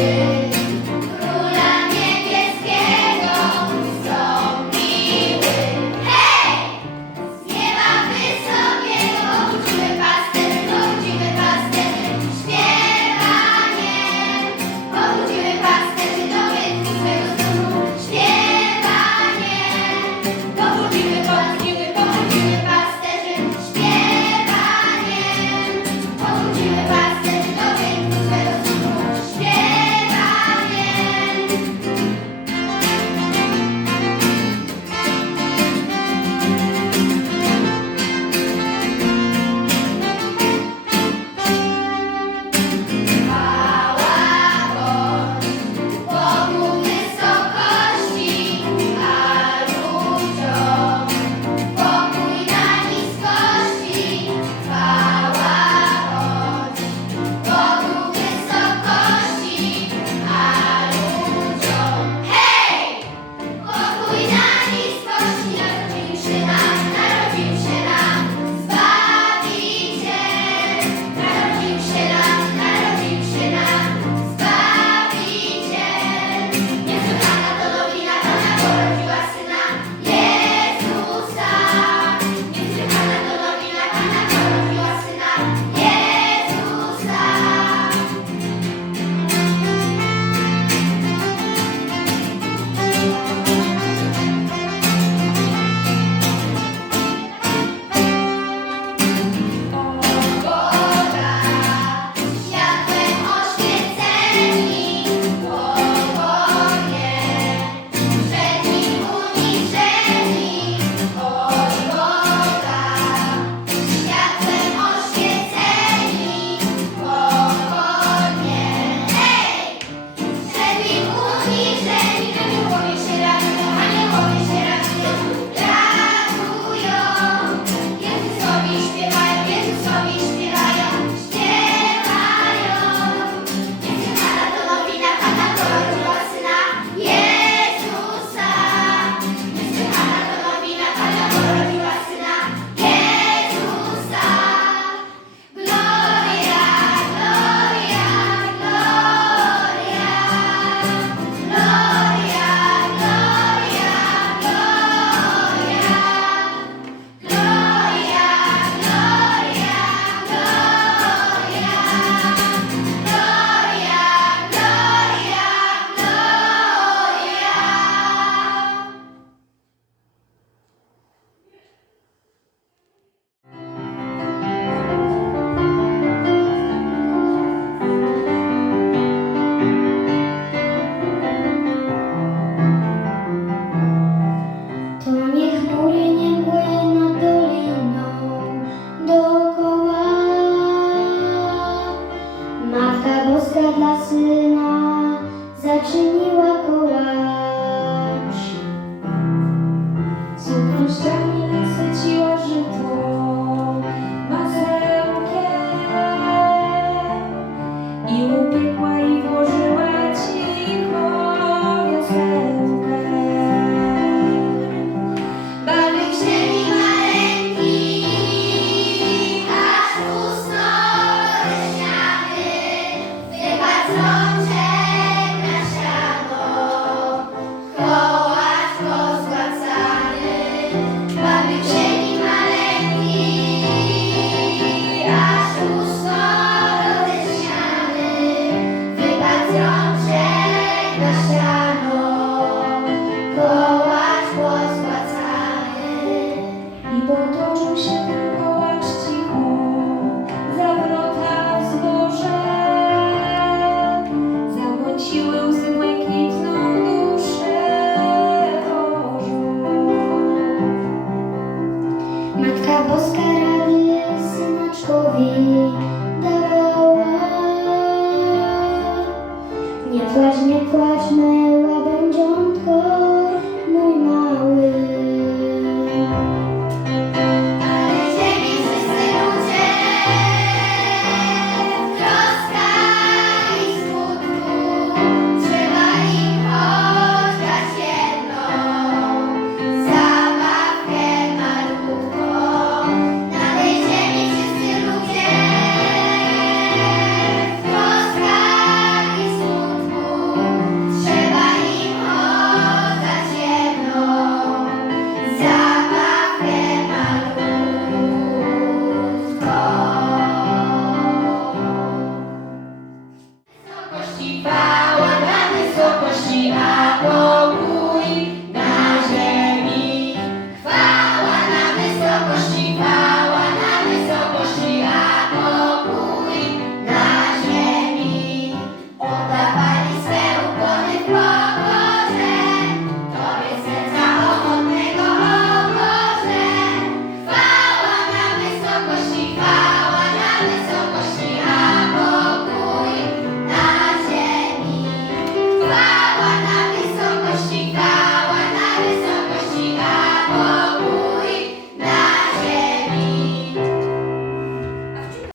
Yeah. serca dla. Boska rady synaczkowi